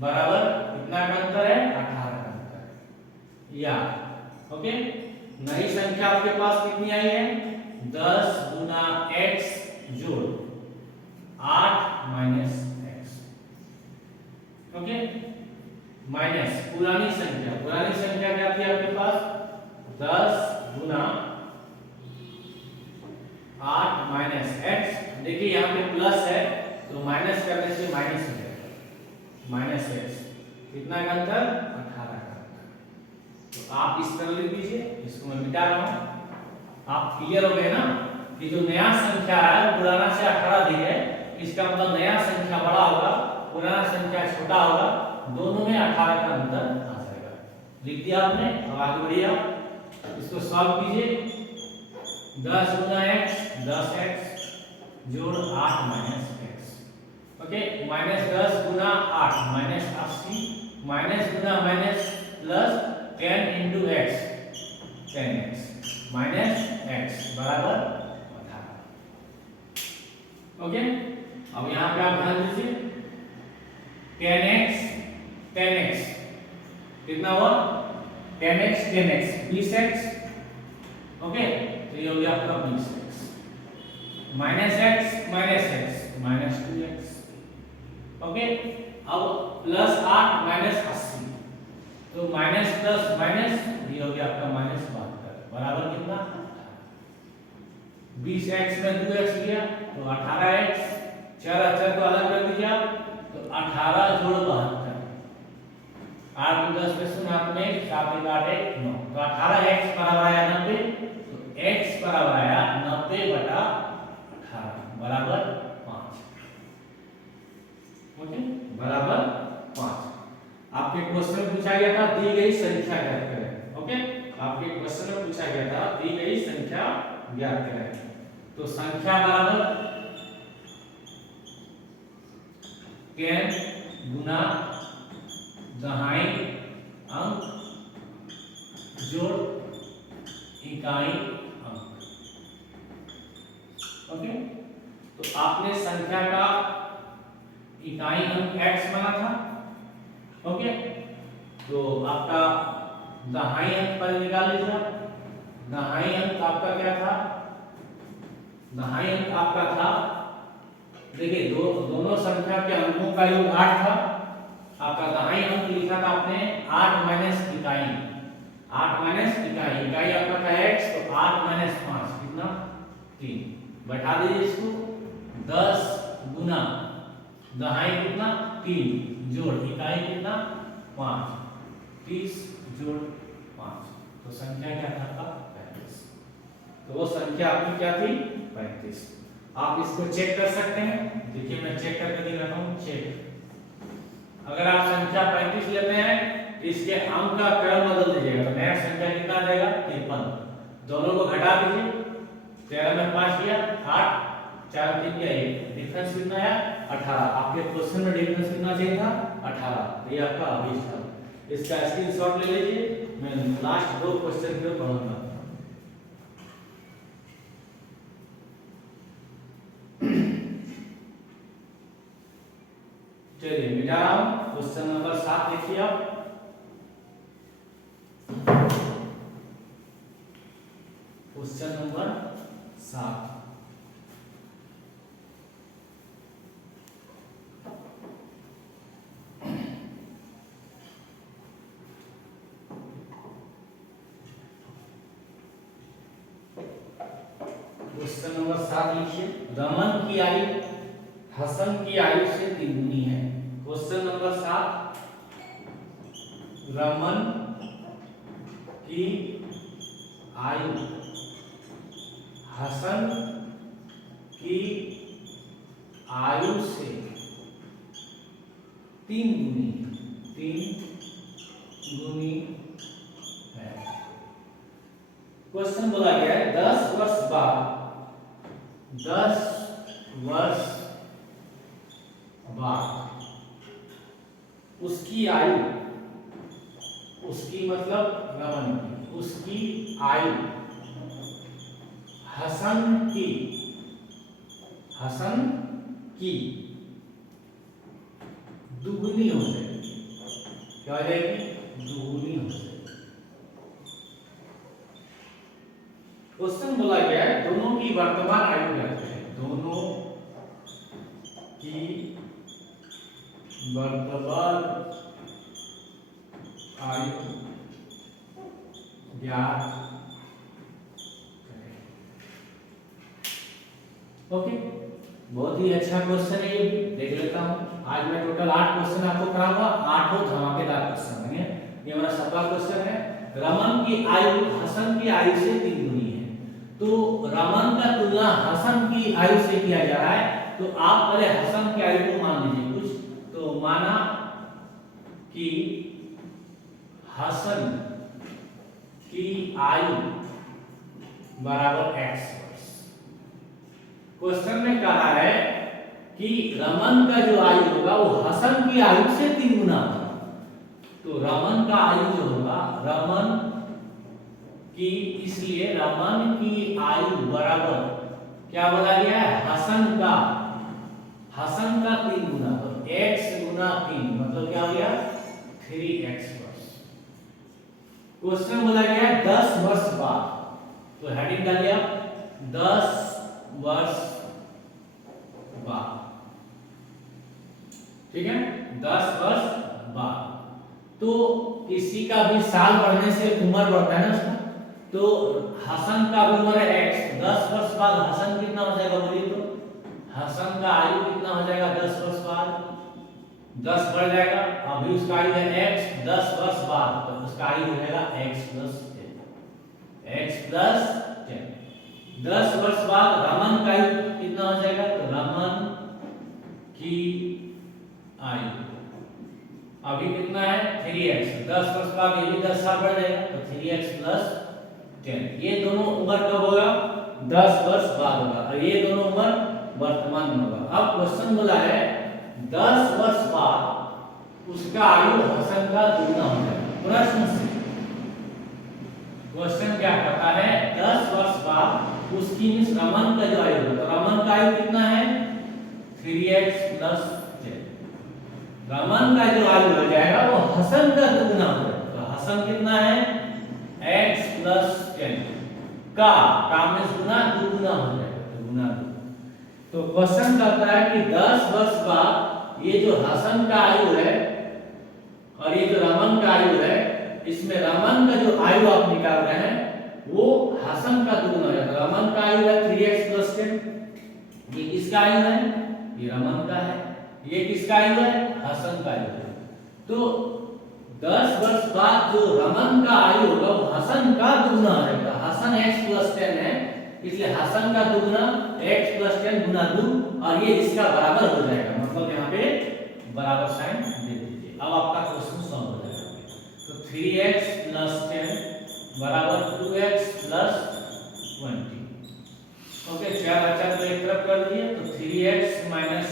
बराबर कितना का अंतर है, 18 का अंतर है। या ओके, नई संख्या आपके पास कितनी आई है, 10 गुना x जोड़ 8 माइनस x। ओके, माइनस पुरानी संख्या क्या थी आपके पास, 10 गुना 8 माइनस x। देखिए यहाँ पे प्लस है तो माइनस करने से माइनस हो जाएगा, माइनस x। कितना का अंतर, 18 का अंतर। तो आप इस तरह लिख दीजिए, इसको मैं मिटा रहा हूँ। आप क्लियर हो गए ना कि जो नया संख्या है पुराना से 18 दी है, इसका मतलब नया संख्या बड़ा होगा, पुराना संख्या छोटा होगा, दोनों में 18 का अंतर आ जाएगा। लिख दिया आपने, अब आगे बढ़िए आप इसको सॉल्व कीजिए। 10 गुना x 10x जोड़ 8 माइनस x। ओके, माइनस 10 गुना 8 माइनस 80 माइनस गुना minus plus 10 into x 10x minus x बराबर 18। ओके, अब यहाँ पे आप ध्यान दीजिए 10x कितना हुआ, 10x 20x। ओके, तो ये हो गया आपका 20x minus x minus 2x। Okay, अब प्लस 8 माइनस 80 तो माइनस प्लस माइनस, ये हो गया आपका माइनस 72 बराबर कितना, 20x में 2x लिया तो 18x, 4 अक्षर को अलग कर दीजिए आप तो 18 जोड़ 72, 8 को 10 में सुना आपने 7 में काटे 9 तो 18x बराबर आया 90, तो x बराबर आया 90 बटा 18 बराबर 5। ओके, बराबर 5। आपके क्वेश्चन में पूछा गया था दी गई संख्या ज्ञात करें। ओके, आपके क्वेश्चन में पूछा गया था दी गई संख्या ज्ञात करें। तो संख्या बराबर 10 गुना दहाई अंक जोड़ इकाई अंक। ओके, तो आपने संख्या का इकाई अंक x माना था। ओके, तो आपका दहाई अंक पर निकाल लीजिए। दहाई अंक आपका क्या था, दहाई अंक आपका था, देखिए दोनों संख्या के अंकों का योग 8 था। आपका दहाई अंक लिखा था आपने 8 माइनस इकाई, 8 माइनस इकाई, इकाई आपका था x, तो 8 माइनस 5 कितना 3। बैठा दीजिए इसको, 10 गुना दहाई कितना 3 जोड़ इकाई कितना 5, 30 जोड़ 5, तो संख्या क्या था आपका 35। तो वो संख्या आपकी क्या थी 35। आप इसको चेक कर सकते हैं, देखिए मैं चेक करके दिखा रहा हूँ। चेक, अगर आप संख्या 35 लेते हैं इसके अंक का क्रम बदल दीजिएगा तो नया संख्या कितना आ जाएगा 53। दोनों को घटा दीजिए, 13 में 5 किया 8, 4 3 किया 1, डिफरेंस कितना आया 18। आपके क्वेश्चन में डिफरेंस कितना चाहिए था 18, तो ये आपका अभी था। इसका स्क्रीनशॉट ले लीजिए, मैं लास्ट 2 क्वेश्चन को पढ़ूंगा। चलिए मिटा रहा हूं, क्वेश्चन नंबर 7 देखिए आप। क्वेश्चन नंबर 7, क्वेश्चन नंबर 7 लिखिए। रमन की आयु हसन की आयु से 3 गुनी है। क्वेश्चन नंबर 7, रमन की आयु हसन की आयु से 3 गुनी है। क्वेश्चन बोला गया है 10 वर्ष बाद उसकी आयु, उसकी मतलब रमन की, उसकी आयु हसन की हसन की दुगुनी हो जाएगी। क्या हो जाएगी? दुगुनी हो जाएगी। क्वेश्चन बोला गया है दोनों की वर्तमान आयु ज्ञात है। दोनों की वर्तमान आयु ज्ञात। ओके, बहुत ही अच्छा क्वेश्चन है, ये देख लेता हूँ। आज मैं टोटल 8 क्वेश्चन आपको कराऊंगा, 8 धमाकेदार क्वेश्चन होंगे। ये हमारा 7वां क्वेश्चन है। रमन की आयु हसन की आयु से 3 गुनी है। तो रमन का तुलना हसन की आयु से किया जा रहा है, तो आप पहले हसन की आयु को मान लीजिए कुछ। तो माना कि हसन की आयु बराबर x वर्ष। क्वेश्चन में कहा है कि रमन का जो आयु होगा वो हसन की आयु से 3 गुना होगा। तो रमन का आयु जो होगा, रमन की, इसलिए रमन की आयु बराबर क्या बोला गया है? हसन का 3 गुना। तो x गुना 3 मतलब क्या हो गया? 3x वर्ष। क्वेश्चन बोला गया है 10 वर्ष बाद। तो हेडिंग डालिए आप 10 वर्ष बाद। ठीक है, 10 वर्ष बाद। तो किसी का भी साल बढ़ने से उम्र बढ़ता है ना उसका। तो हसन का उम्र है x, 10 वर्ष बाद हसन कितना हो जाएगा बोलिए? तो हसन का आयु कितना हो जाएगा 10 वर्ष बाद? 10 बढ़ जाएगा। अभी उसका आयु है x, 10 वर्ष बाद तो उसका आयु हो जाएगा x + 10। x + 10। 10 वर्ष बाद रमन का आयु कितना हो जाएगा? तो रमन की आयु अभी कितना है? 3x। 10 वर्ष बाद ये भी 10 साल बढ़ जाएगा, तो 3x + 10। ये दोनों उम्र कब होगा? 10 वर्ष बाद होगा, और ये दोनों उम्र वर्तमान में होगा। अब क्वेश्चन बोला है 10 वर्ष बाद उसका आयु हसन का दुगना हो जाएगा। प्रश्न से क्वेश्चन क्या कहता है? 10 वर्ष बाद उसकी मींस रमन का जो आयु होगा, तो रमन का आयु कितना है? 3x + 10। रमन का जो आयु हो जाएगा वो हसन का दुगना हो जाएगा। तो हसन कितना है? x + 10 का मींस गुना दुगुना हो जाएगा, तो गुना 2। तो क्वेश्चन कहता है कि 10 वर्ष बाद ये जो हसन का आयु है और ये जो रमन का आयु है, इसमें रमन का जो आयु आप निकाल रहे हैं वो हसन का दुगुना हो जाएगा। रमन का आयु है 3x + 10। ये किसका आयु है? ये रमन का है। ये किसका आयु है? हसन का आयु है। तो 10 वर्ष बाद जो रमन का आयु होगा वो हसन का दुगुना हो जाएगा। हसन x + 10 है, इसलिए हसन का दुगुना x + 10 गुना 2, और ये इसका बराबर हो जाएगा। मतलब यहाँ पे बराबर साइन दे दीजिए। अब आपका क्वेश्चन सॉल्व हो जाएगा। तो 3x + 10 बराबर 2x + 20। ओके, 4 और 4 को एक तरफ कर दिए, तो 3x -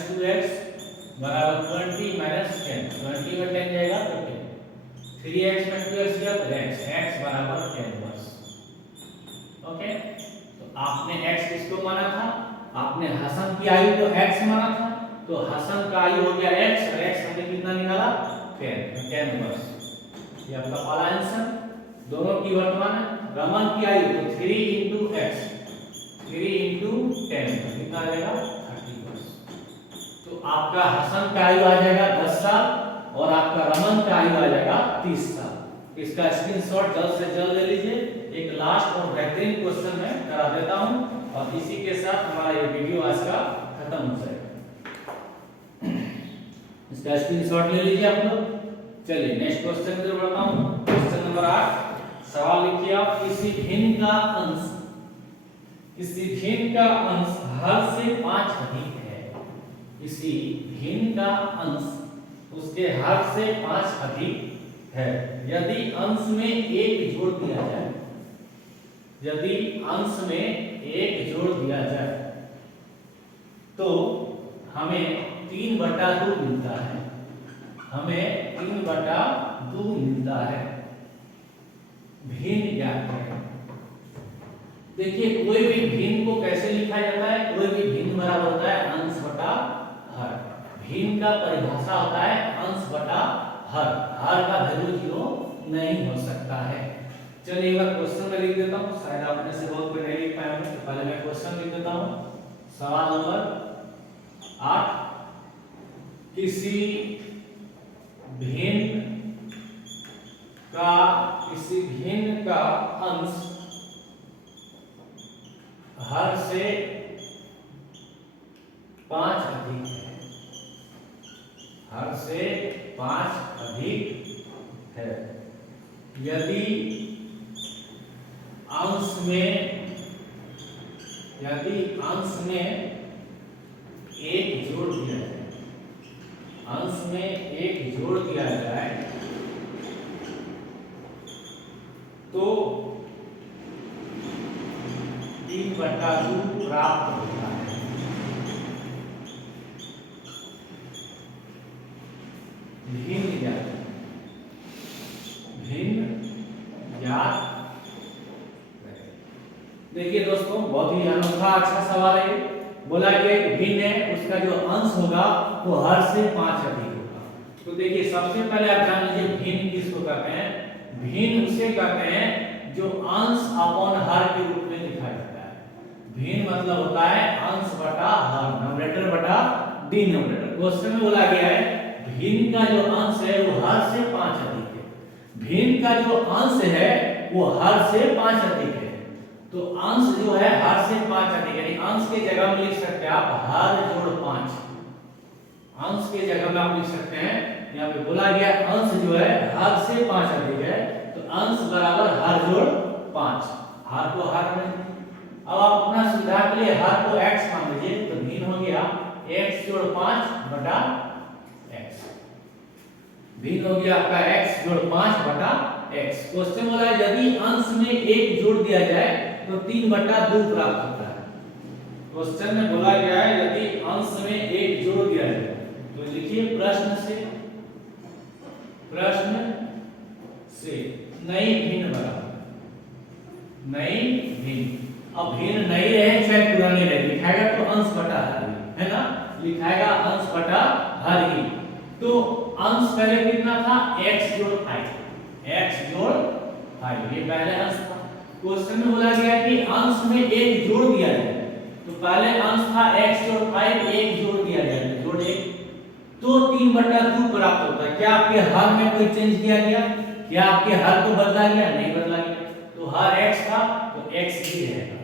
2x बराबर 20 - 10। 20 में 10 जाएगा तो 10। 3x में 2x गया तो x बराबर 10 वर्ष। ओके, तो आपने x किसको माना था? आपने हसन की आयु को x माना था, तो हसन का आयु हो गया x, और x हमने कितना निकाला? 10 वर्ष। ये आपका पहला आंसर। दोनों की वर्तमान रमन की आयु तो 3 × x, 3 × 10 कितना आ जाएगा? 30 वर्ष। तो आपका हसन का आयु आ जाएगा 10 साल और आपका रमन का आयु आ जाएगा 30 साल। इसका स्क्रीनशॉट जल्द से जल्द ले लीजिए। एक लास्ट और बेहतरीन क्वेश्चन मैं करा देता हूं, और इसी के साथ हमारा ये वीडियो आज का खत्म हो जाएगा। इसका स्क्रीनशॉट ले लीजिए आप लोग। चलिए नेक्स्ट क्वेश्चन की ओर बढ़ता हूं। Question number 8। सवाल लिखिए आप, किसी भिन्न का अंश हर से 5 अधिक है। किसी भिन्न का अंश उसके हर से 5 अधिक है यदि अंश में 1 जोड़ दिया जाए। यदि अंश में 1 जोड़ दिया जाए तो हमें 3/2 मिलता है। हमें 3/2 मिलता है। भिन्न ज्ञात करें। देखिए कोई भी भिन्न को कैसे लिखा जाता है, कोई भी भिन्न बराबर होता है अंश बटा हर। भिन्न का परिभाषा होता है अंश बटा हर, हर का वैल्यू 0 नहीं हो सकता है। चलिए एक बार क्वेश्चन में लिख देता हूँ, शायद आपने से बहुत कोई नहीं लिख पाया होंगे, तो पहले मैं क्वेश्चन लिख देता हूँ। सवाल नंबर 8, किसी भिन्न का अंश हर से 5 अधिक है, हर से 5 अधिक है, यदि अंश में 1 जोड़ दिया जाए, अंश में 1 जोड़ दिया जाए तो 3/2 प्राप्त होता है। भिन्न ज्ञात। देखिए दोस्तों बहुत ही अनोखा अच्छा सवाल है। बोला गया कि भिन्न है, उसका जो अंश होगा वो हर से 5 अधिक होगा। तो देखिए सबसे पहले आप जान लीजिए भिन्न किसको कहते हैं। भिन्न उसे कहते हैं जो अंश अपॉन हर के रूप में लिखा जाता है। भिन्न मतलब होता है अंश बटा हर, न्यूमरेटर बटा डिनोमिनेटर। क्वेश्चन में बोला गया है भिन्न का जो अंश है वो हर से 5 अधिक है। भिन्न का जो अंश है वो हर से 5 अधिक है। तो अंश जो है हर से 5 अधिक है, यानी अंश के जगह में लिख सकते हैं आप हर जोड़ 5। अंश के जगह में आप लिख सकते हैं, यहाँ पे बोला गया अंश जो है हर से 5 अधिक है, तो अंश बराबर हर जोड़ 5। हर को हर में, अब आप अपना सुविधा के लिए हर को x मान लीजिए, तो भिन्न हो गया x जोड़ 5 बटा x। भिन्न हो गया आपका x जोड़ 5 बटा x। क्वेश्चन बोला है यदि अंश में 1 जोड़ दिया जाए तो 3/2 प्राप्त होता है। क्वेश्चन में बोला गया है यदि अंश में 1 जोड़ दिया जाए, तो लिखिए प्रश्न से नई भिन्न बराबर नई भिन्न। अब भिन्न नई रहे चाहे पुरानी रहे, लिखाएगा तो अंश बटा हर ही, है ना, लिखाएगा अंश बटा हर ही। तो अंश पहले कितना था x जोड़ 5, x जोड़ 5, ये पहले अंश था। क्वेश्चन में बोला गया कि अंश में 1 जोड़ दिया जाए, तो पहले अंश था x जोड़ 5, 1 जोड़ दिया जाए, जोड़ 1, तो 3/2 प्राप्त होता है। क्या आपके हर में कोई चेंज किया गया? क्या आपके हर को बदला गया? नहीं बदला गया। तो हर x था तो x ही रहेगा।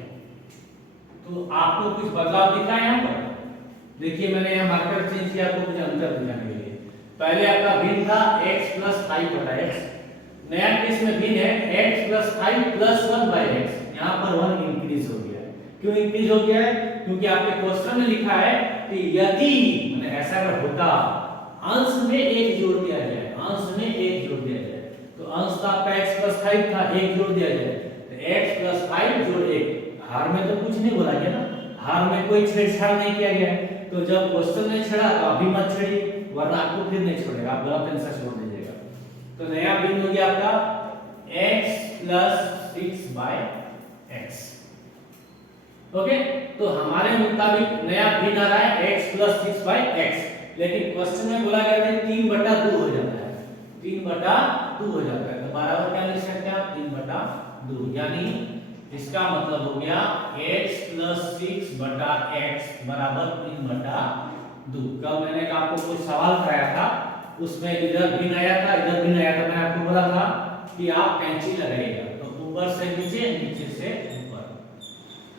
तो आपको कुछ बदलाव दिखा है यहाँ पर? देखिए मैंने यहाँ मार्कर चेंज किया आपको कुछ अंतर दिखाने के लिए। पहले आपका भिन्न था x + 5 बटा x, नया केस में भिन्न है x + 5 + 1/x। यहाँ पर 1 इंक्रीज हो गया है। क्यों इंक्रीज हो गया है? क्योंकि आपके क्वेश्चन में लिखा है कि यदि मैंने ऐसा अगर होता अंश में 1 जोड़ दिया जाए, अंश में 1 जोड़ दिया जाए, तो अंश का आपका x + 5 था, 1 जोड़ दिया जाए तो x + 5 जोड़ 1। हार में तो कुछ नहीं बोला गया ना, हार में कोई छेड़छाड़ नहीं किया गया है। तो जब क्वेश्चन ने छेड़ा तो अभी मत छेड़िए, वरना आपको फिर नहीं छोड़ेगा, आप गलत आंसर छोड़ दीजिएगा। तो नया भिन्न हो गया आपका x + 6/x। ओके, तो हमारे मुताबिक नया भिन्न आ रहा है x + 6/x, लेकिन क्वेश्चन में बोला गया था 3/2 हो जाता है, 3/2 हो जाता है। तो बराबर क्या लिख सकते हैं आप? 3/2, यानी इसका मतलब हो गया x + 6/x बराबर 3/2। कल मैंने आपको कुछ सवाल कराया था, उसमें इधर भिन्न आया था, इधर भिन्न आया था। मैंने आपको बोला था कि आप कैंची लगाइएगा, तो ऊपर से नीचे, नीचे से ऊपर।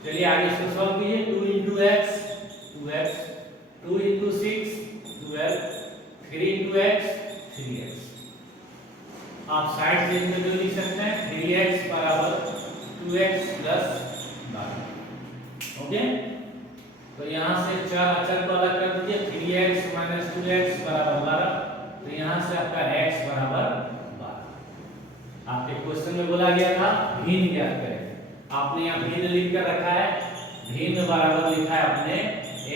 चलिए आगे इसको सॉल्व कीजिए। 2 × x 2x, 2 × 6 12, 3 × x 3x। आप साइड से इनमें जो लिख सकते हैं 3x बराबर 2x + 12। ओके, तो यहाँ से चार अचर को अलग कर दीजिए, 3x - 2x बराबर 12। तो यहाँ से आपका x बराबर 12। आपके क्वेश्चन में बोला गया था भिन्न ज्ञात करें, आपने यहाँ भिन्न लिख कर रखा है। भिन्न बराबर लिखा है आपने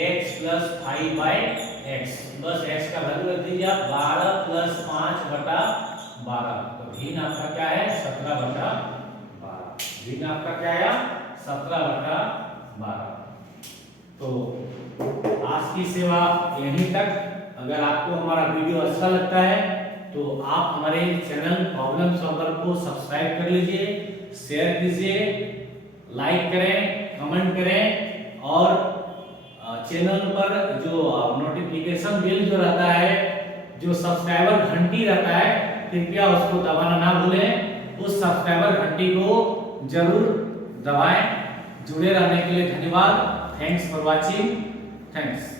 x + 5/x, बस x का वैल्यू रख दीजिए आप 12 + 5/12। तो भिन्न आपका क्या है? 17/12। भिन्न आपका क्या आया? 17/12। तो आज की सेवा यहीं तक। अगर आपको हमारा वीडियो अच्छा लगता है तो आप हमारे चैनल प्रॉब्लम सॉल्वर को सब्सक्राइब कर लीजिए, शेयर कीजिए, लाइक करें, कमेंट करें और चैनल पर जो नोटिफिकेशन बेल जो रहता है, जो सब्सक्राइबर घंटी रहता है, कृपया उसको दबाना ना भूलें। उस सब्सक्राइबर घंटी को जरूर दबाएं। जुड़े रहने के लिए धन्यवाद। Thanks for watching. थैंक्स।